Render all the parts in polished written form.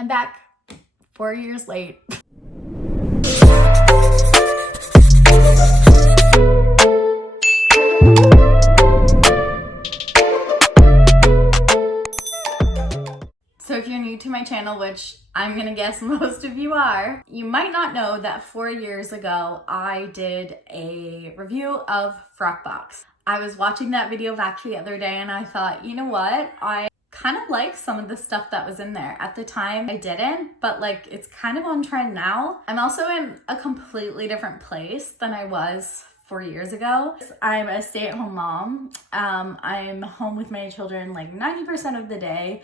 I'm back 4 years late. So if you're new to my channel, which I'm gonna guess most of you are, you might not know that 4 years ago, I did a review of Frockbox. I was watching that video back the other day and I thought, you know what? I kind of like some of the stuff that was in there. At the time, I didn't, but like it's kind of on trend now. I'm also in a completely different place than I was 4 years ago. I'm a stay-at-home mom. I'm home with my children like 90% of the day.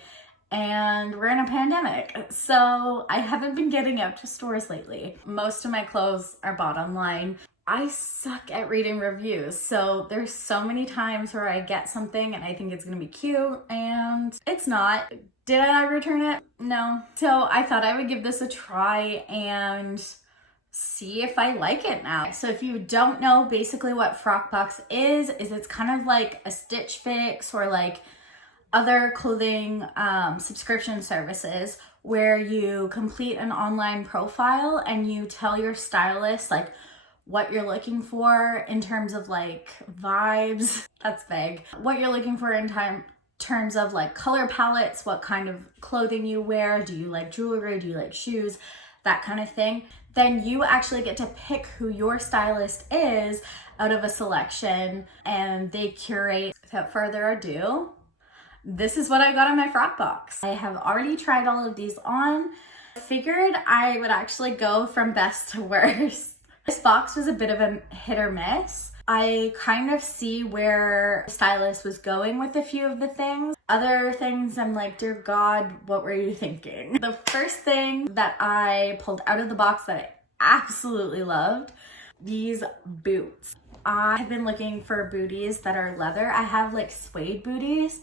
And we're in a pandemic, so I haven't been getting out to stores lately. Most of my clothes are bought online. I suck at reading reviews, so there's so many times where I get something and I think it's gonna be cute and it's not. Did I return it? No. So I thought I would give this a try and see if I like it now. So if you don't know, basically what Frockbox is it's kind of like a Stitch Fix or like other clothing subscription services where you complete an online profile and you tell your stylist like what you're looking for in terms of like vibes, that's vague, what you're looking for in terms of like color palettes, what kind of clothing you wear, do you like jewelry, do you like shoes, that kind of thing. Then you actually get to pick who your stylist is out of a selection and they curate. Without further ado, this is what I got in my Frockbox. I have already tried all of these on. I figured I would actually go from best to worst. This box was a bit of a hit or miss. I kind of see where the stylist was going with a few of the things. Other things I'm like, dear God, what were you thinking? The first thing that I pulled out of the box that I absolutely loved, these boots. I have been looking for booties that are leather. I have like suede booties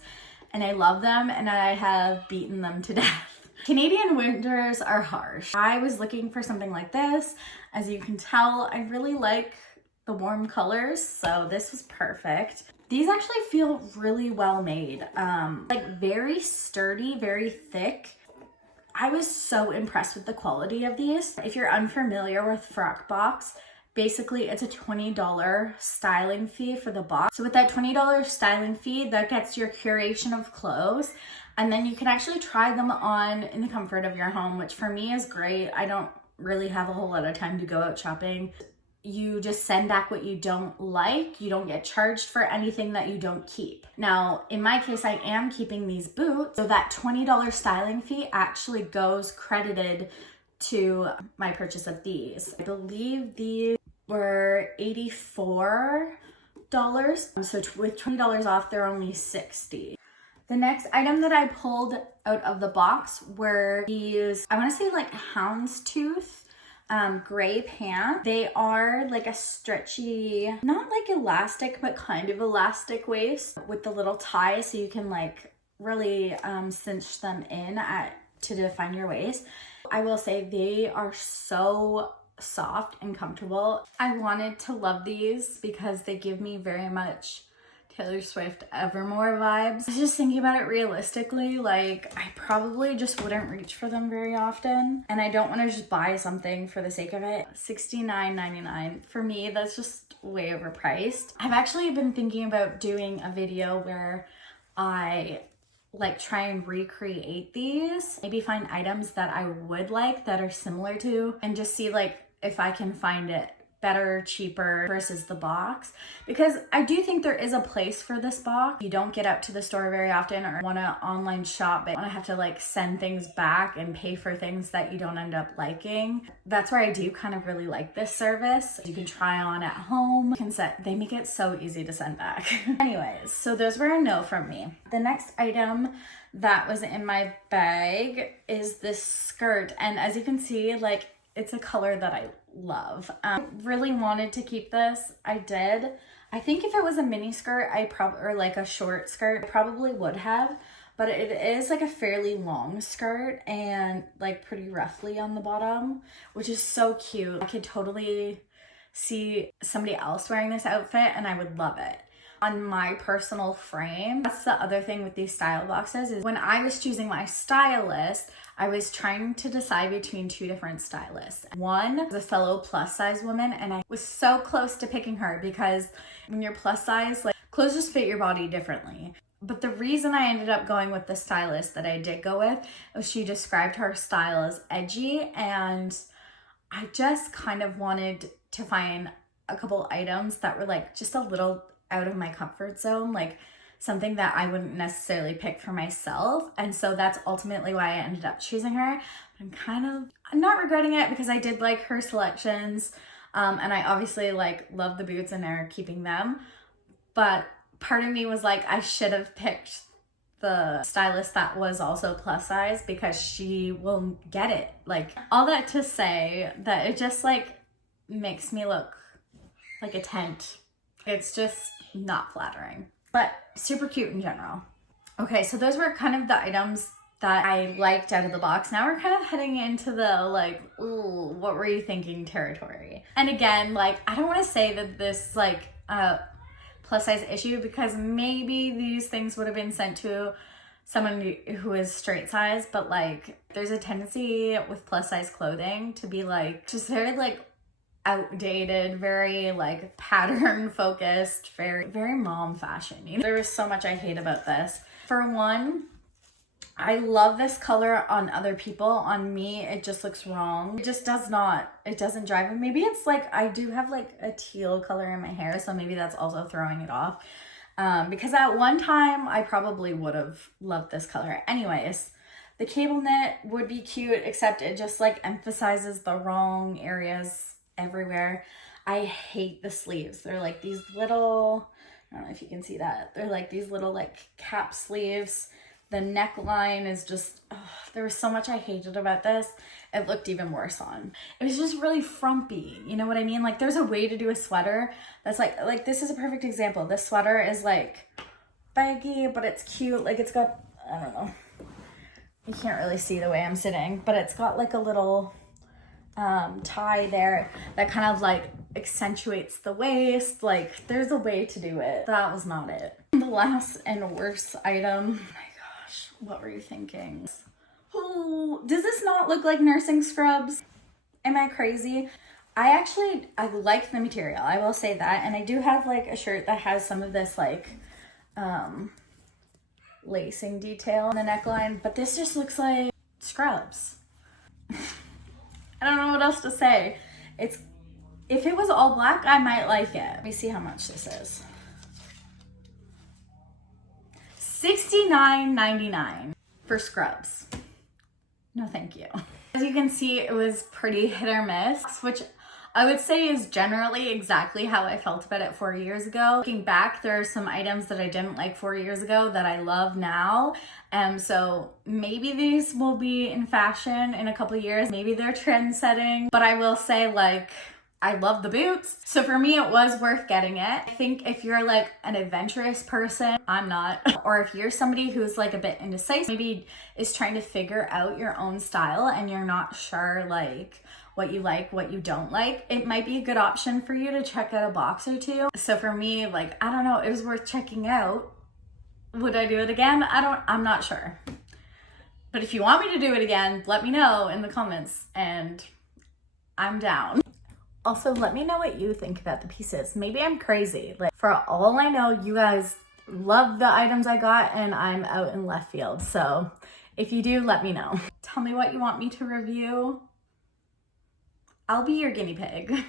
and I love them and I have beaten them to death. Canadian winters are harsh. I was looking for something like this. As you can tell, I really like the warm colors, so this was perfect. These actually feel really well made, like very sturdy, very thick. I was so impressed with the quality of these. If you're unfamiliar with Frockbox, basically it's a $20 styling fee for the box. So with that $20 styling fee, that gets your curation of clothes. And then you can actually try them on in the comfort of your home, which for me is great. I don't really have a whole lot of time to go out shopping. You just send back what you don't like. You don't get charged for anything that you don't keep. Now, in my case, I am keeping these boots. So that $20 styling fee actually goes credited to my purchase of these. I believe these were $84. So with $20 off, they're only $60. The next item that I pulled out of the box were these, I want to say like houndstooth gray pants. They are like a stretchy, not like elastic, but kind of elastic waist with the little tie so you can like really cinch them in to define your waist. I will say they are so soft and comfortable. I wanted to love these because they give me very much Taylor Swift Evermore vibes. I was just thinking about it realistically, like I probably just wouldn't reach for them very often. And I don't want to just buy something for the sake of it. $69.99. For me, that's just way overpriced. I've actually been thinking about doing a video where I like try and recreate these. Maybe find items that I would like that are similar to and just see like if I can find it better, cheaper versus the box, because I do think there is a place for this box. You don't get out to the store very often or want to online shop, but want to have to like send things back and pay for things that you don't end up liking. That's where I do kind of really like this service. You can try on at home, they make it so easy to send back. Anyways, so those were a no from me. The next item that was in my bag is this skirt, and as you can see, like it's a color that I love. Really wanted to keep this. I did. I think if it was a mini skirt, or like a short skirt, I probably would have, but it is like a fairly long skirt and like pretty roughly on the bottom, which is so cute. I could totally see somebody else wearing this outfit and I would love it. on my personal frame. That's the other thing with these style boxes, is when I was choosing my stylist, I was trying to decide between two different stylists. One was a fellow plus size woman, and I was so close to picking her because when you're plus size, like, clothes just fit your body differently. But the reason I ended up going with the stylist that I did go with was she described her style as edgy, and I just kind of wanted to find a couple items that were like just a little out of my comfort zone, like something that I wouldn't necessarily pick for myself. And so that's ultimately why I ended up choosing her. I'm not regretting it because I did like her selections. And I obviously like love the boots and are keeping them. But part of me was like, I should have picked the stylist that was also plus size because she will get it. Like, all that to say that it just like makes me look like a tent. It's just not flattering, but super cute in general. Okay, so those were kind of the items that I liked out of the box. Now we're kind of heading into the like, ooh, what were you thinking territory. And again, like, I don't want to say that this like plus size issue, because maybe these things would have been sent to someone who is straight size, but like there's a tendency with plus size clothing to be like just very like outdated, very like pattern focused, very mom fashion. You know, there was so much I hate about this. For one, I love this color on other people. On me, it just looks wrong. It just does not, it doesn't drive me. Maybe it's like I do have like a teal color in my hair, so maybe that's also throwing it off. Because at one time I probably would have loved this color. Anyways, the cable knit would be cute, except it just like emphasizes the wrong areas everywhere. I hate the sleeves. They're like these little, I don't know if you can see that. They're like these little like cap sleeves. The neckline is just, there was so much I hated about this. It looked even worse on. It was just really frumpy. You know what I mean? Like, there's a way to do a sweater that's like this is a perfect example. This sweater is like baggy, but it's cute. Like, it's got, I don't know. You can't really see the way I'm sitting, but it's got like a little tie there that kind of like accentuates the waist. Like, there's a way to do it. That was not it. The last and worst item, what were you thinking? Oh, does this not look like nursing scrubs? Am I crazy? I like the material, I will say that. And I do have like a shirt that has some of this like lacing detail in the neckline, but this just looks like scrubs. I don't know what else to say. If it was all black, I might like it. Let me see how much this is. $69.99 for scrubs. No, thank you. As you can see, it was pretty hit or miss, which I would say is generally exactly how I felt about it 4 years ago. Looking back, there are some items that I didn't like 4 years ago that I love now. So maybe these will be in fashion in a couple of years. Maybe they're trend setting, but I will say, like, I love the boots. So for me, it was worth getting it. I think if you're like an adventurous person, I'm not, or if you're somebody who's like a bit indecisive, maybe is trying to figure out your own style and you're not sure like what you don't like, it might be a good option for you to check out a box or two. So for me, like, I don't know, it was worth checking out. Would I do it again? I'm not sure. But if you want me to do it again, let me know in the comments and I'm down. Also, let me know what you think about the pieces. Maybe I'm crazy. Like, for all I know, you guys love the items I got and I'm out in left field. So if you do, let me know. Tell me what you want me to review. I'll be your guinea pig.